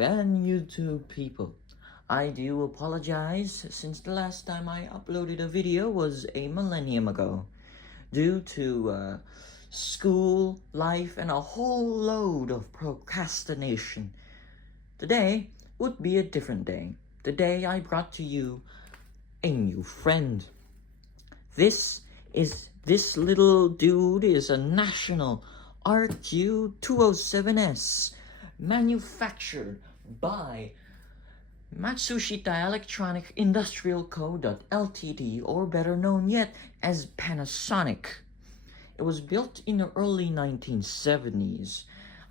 and YouTube people. I do apologize since the last time I uploaded a video was a millennium ago. Due to school, life, and a whole load of procrastination. Today would be a different day. Today I brought to you a new friend. This little dude is a national RQ207S manufactured by Matsushita Electronic Industrial Co. Ltd, or better known yet as Panasonic. It was built in the early 1970s.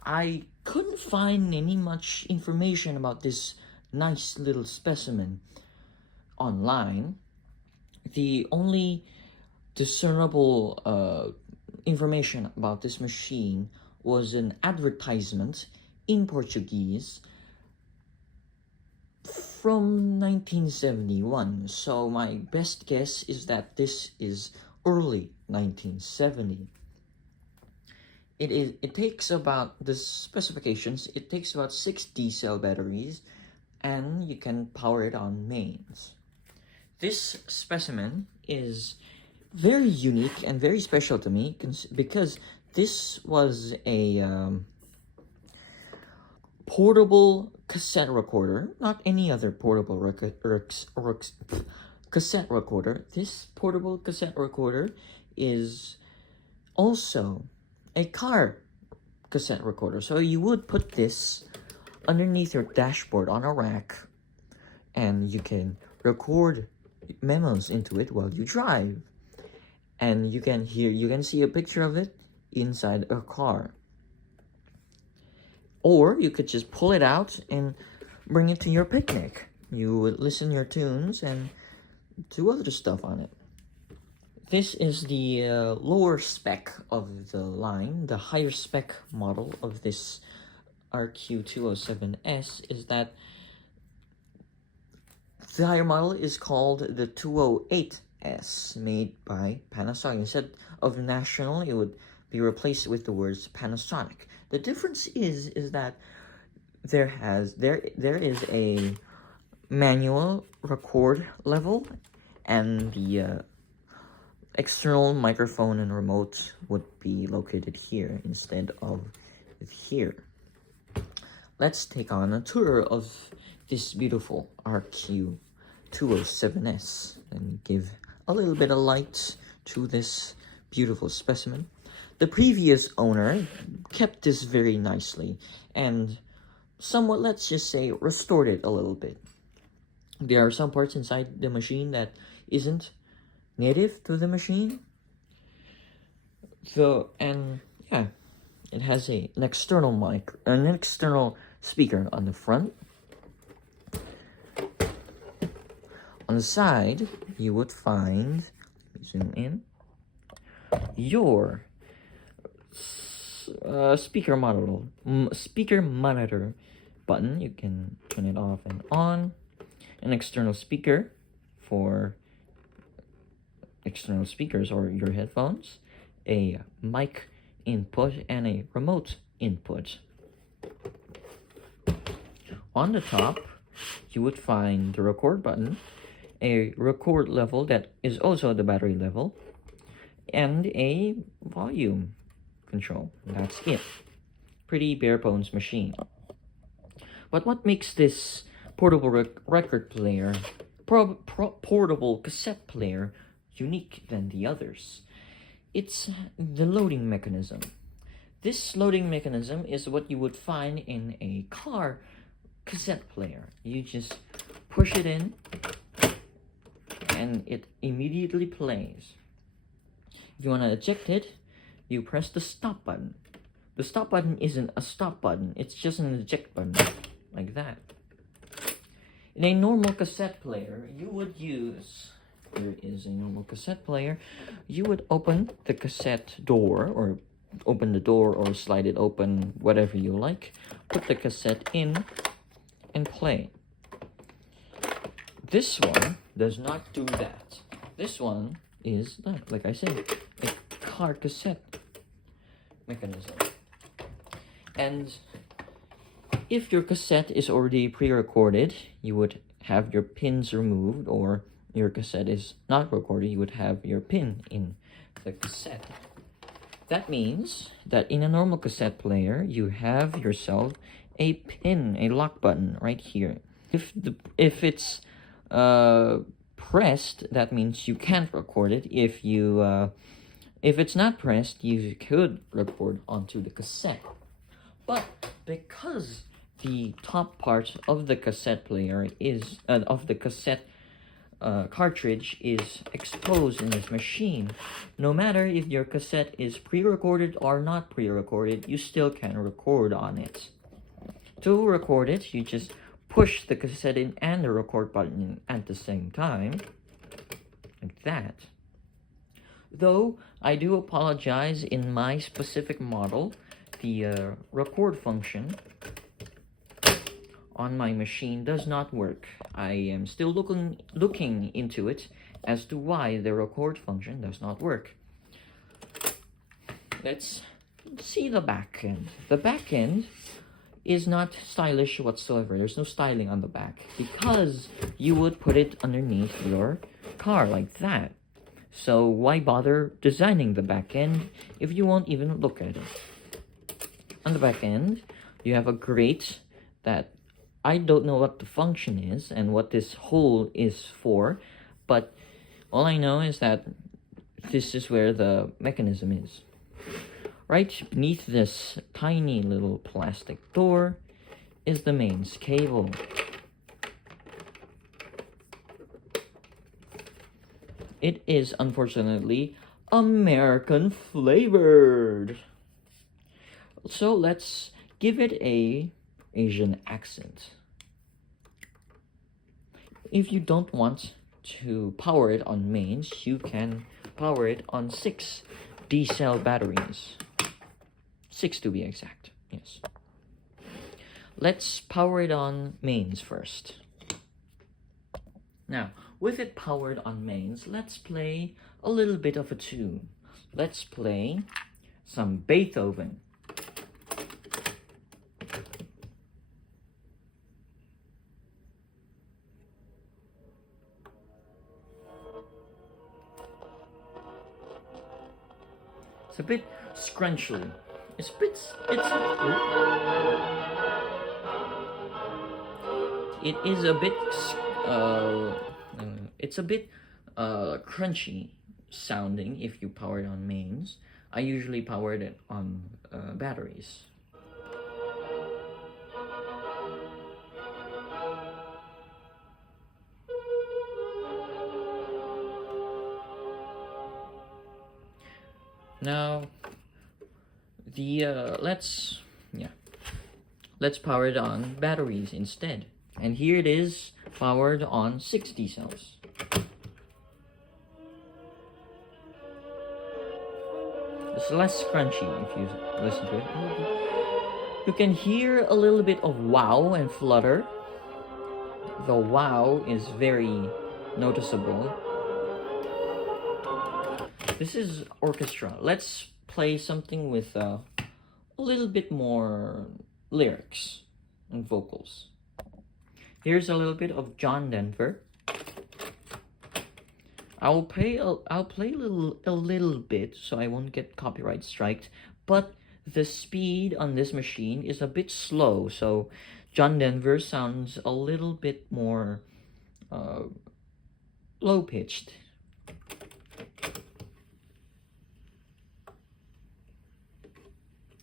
I couldn't find any much information about this nice little specimen online. The only discernible information about this machine was an advertisement in Portuguese from 1971, so my best guess is that this is early 1970. It takes about, the specifications, it takes about 6 D-cell batteries, and you can power it on mains. This specimen is very unique and very special to me because this was a portable cassette recorder, not any other portable cassette recorder. This portable cassette recorder is also a car cassette recorder. So you would put this underneath your dashboard on a rack, and you can record memos into it while you drive. And you can see a picture of it inside a car. Or you could just pull it out and bring it to your picnic. You would listen your tunes and do other stuff on it. This is the lower spec of the line. The higher spec model of this RQ207S is that the higher model is called the 208S, made by Panasonic. Instead of national, it would be replaced with the words Panasonic. The difference is that there is a manual record level, and the external microphone and remote would be located here instead of here. Let's take on a tour of this beautiful RQ207S and give a little bit of light to this beautiful specimen. The previous owner kept this very nicely and somewhat, let's just say, restored it a little bit. There are some parts inside the machine that isn't native to the machine. It has an external mic, an external speaker on the front. On the side, you would find, let me zoom in, your speaker monitor button. You can turn it off and on. An external speaker for external speakers or your headphones, a mic input, and a remote input. On the top, you would find the record button, a record level that is also the battery level, and a volume control. That's it. Pretty bare bones machine. But what makes this portable record player, portable cassette player, unique than the others? It's the loading mechanism. This loading mechanism is what you would find in a car cassette player. You just push it in and it immediately plays. If you want to eject it, you press the stop button. The stop button isn't a stop button, it's just an eject button, like that. In a normal cassette player, you would use, here is a normal cassette player, you would open the cassette door, or open the door or slide it open, whatever you like, put the cassette in, and play. This one does not do that. This one is, like I said, a car cassette mechanism. And if your cassette is already pre-recorded, you would have your pins removed, or your cassette is not recorded, you would have your pin in the cassette. That means that in a normal cassette player, you have yourself a pin, a lock button right here. If it's pressed, that means you can't record it. If it's not pressed, you could record onto the cassette. But because the top part of the cassette player is of the cassette cartridge is exposed in this machine, no matter if your cassette is pre-recorded or not pre-recorded, you still can record on it. To record it, you just push the cassette in and the record button in at the same time, like that. Though I do apologize, in my specific model, the record function on my machine does not work. I am still looking into it as to why the record function does not work. Let's see the back end. The back end is not stylish whatsoever. There's no styling on the back because you would put it underneath your car like that. So why bother designing the back end if you won't even look at it? On the back end, you have a grate that I don't know what the function is and what this hole is for, but all I know is that this is where the mechanism is. Right beneath this tiny little plastic door is the mains cable. It is unfortunately American flavored. So let's give it a Asian accent. If you don't want to power it on mains, you can power it on 6 D-cell batteries. 6 to be exact, yes. Let's power it on mains first. Now, with it powered on mains, let's play a little bit of a tune. Let's play some Beethoven. It's a bit scrunchily. It's a bit, it's a bit crunchy sounding if you power it on mains. I usually powered it on batteries. Now, let's power it on batteries instead. And here it is, powered on 60 cells. It's less crunchy if you listen to it. You can hear a little bit of wow and flutter. The wow is very noticeable. This is orchestra. Let's play something with a little bit more lyrics and vocals. Here's a little bit of John Denver. I'll play a little bit so I won't get copyright striked, but the speed on this machine is a bit slow, so John Denver sounds a little bit more low-pitched.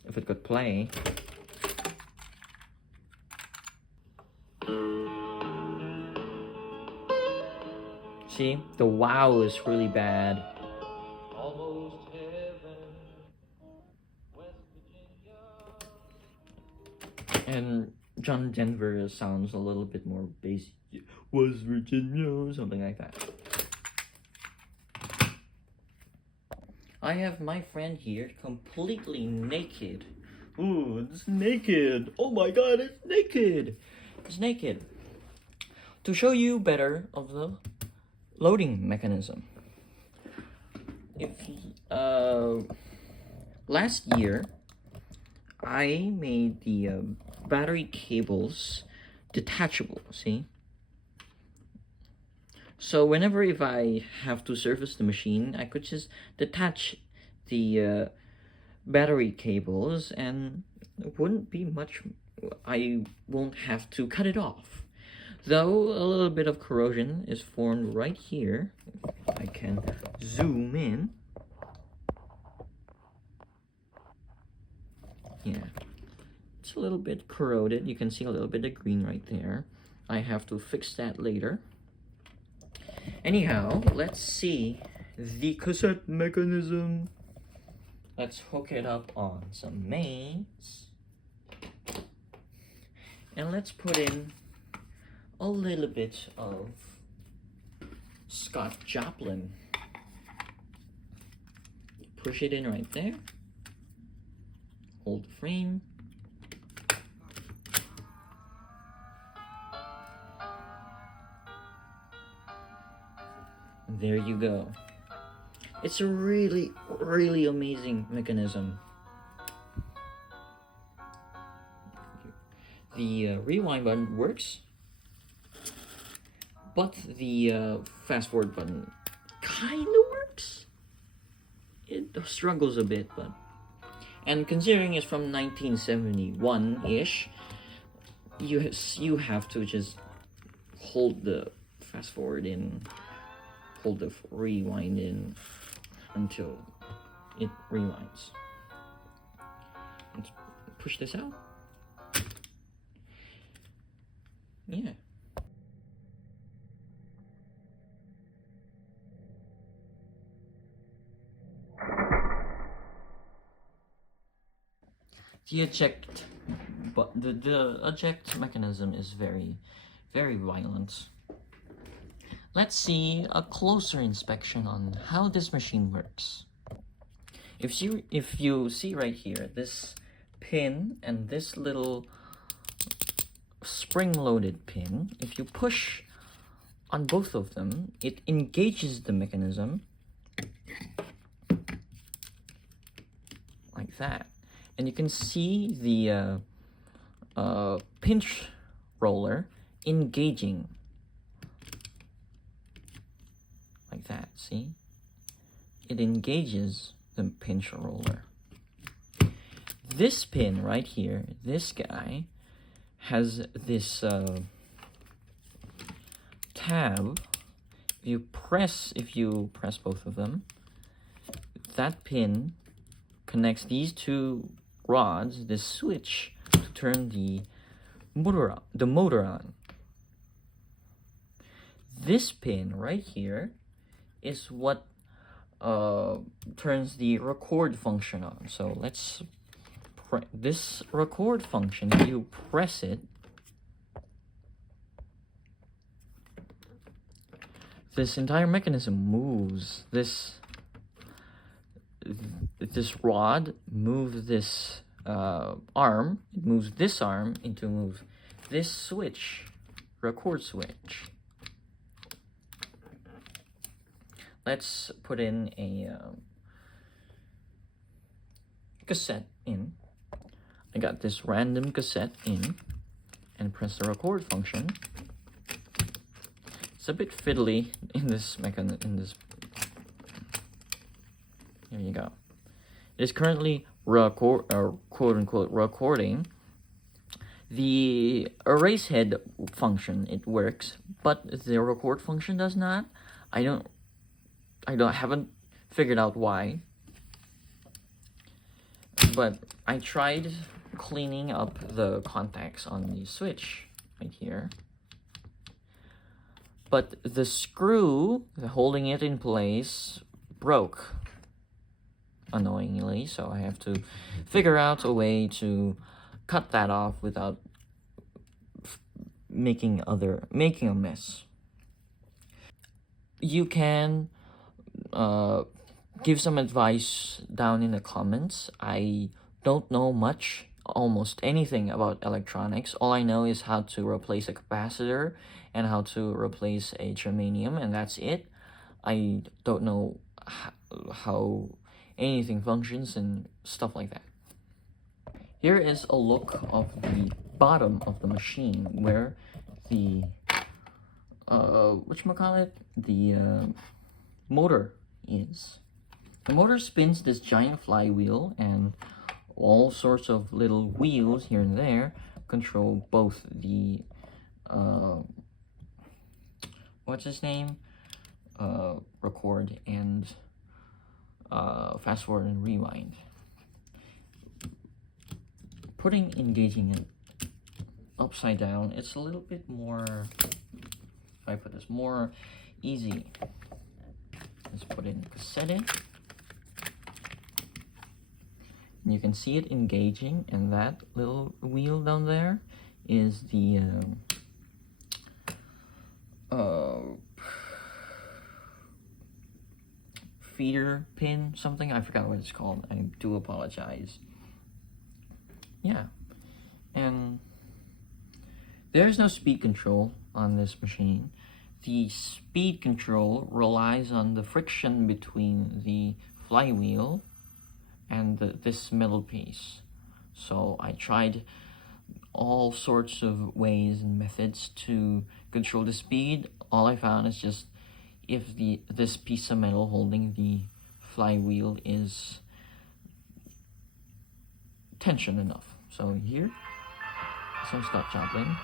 If it could play. See, the wow is really bad. Almost heaven, West Virginia. And John Denver sounds a little bit more basic. West Virginia, something like that. I have my friend here completely naked. Ooh, it's naked. Oh my god, it's naked. It's naked. To show you better of the loading mechanism. If last year I made the battery cables detachable, see? So whenever if I have to service the machine, I could just detach the battery cables and it wouldn't be much, I won't have to cut it off. Though a little bit of corrosion is formed right here. I can zoom in. Yeah, it's a little bit corroded. You can see a little bit of green right there. I have to fix that later. Anyhow, let's see the cassette mechanism. Let's hook it up on some mains. And let's put in a little bit of Scott Joplin. Push it in right there. Hold the frame. There you go. It's a really, really amazing mechanism. The rewind button works, but the fast forward button kind of works. It struggles a bit, but... And considering it's from 1971-ish, you have to just hold the fast forward in, hold the rewind in until it rewinds. Let's push this out. Yeah. The eject, but the eject mechanism is very, very violent. Let's see a closer inspection on how this machine works. If you see right here, this pin and this little spring-loaded pin, if you push on both of them, it engages the mechanism like that. And you can see the pinch roller engaging like that, see? It engages the pinch roller. This pin right here, this guy, has this tab. If you press both of them, that pin connects these two rods, this switch, to turn the motor on. This pin right here is what turns the record function on. So let's this record function, if you press it, this entire mechanism moves. This rod moves this arm. It moves this arm into move this switch, record switch. Let's put in a cassette in. I got this random cassette in and press the record function. It's a bit fiddly in this Here you go. It is currently quote-unquote recording. The erase head function, it works, but the record function does not. I haven't figured out why. But I tried cleaning up the contacts on the switch right here. But the screw holding it in place broke, annoyingly, so I have to figure out a way to cut that off without making a mess. You can give some advice down in the comments. I don't know almost anything about electronics. All I know is how to replace a capacitor and how to replace a germanium, and that's it. I don't know how anything functions and stuff like that. Here is a look of the bottom of the machine where the whatchamacallit, the motor is. The motor spins this giant flywheel, and all sorts of little wheels here and there control both the what's his name, record and fast forward and rewind. Putting engaging it upside down, it's a little bit more, if I put this, more easy. Let's put it in cassette. And you can see it engaging, and that little wheel down there is the feeder pin, something. I forgot what it's called. I do apologize. Yeah. And there's no speed control on this machine. The speed control relies on the friction between the flywheel and this middle piece. So I tried all sorts of ways and methods to control the speed. All I found is just if this piece of metal holding the flywheel is tension enough. So here, so stop jumping.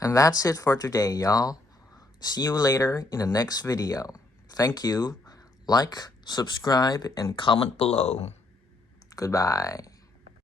And that's it for today, y'all. See you later in the next video. Thank you. Like, subscribe, and comment below. Goodbye.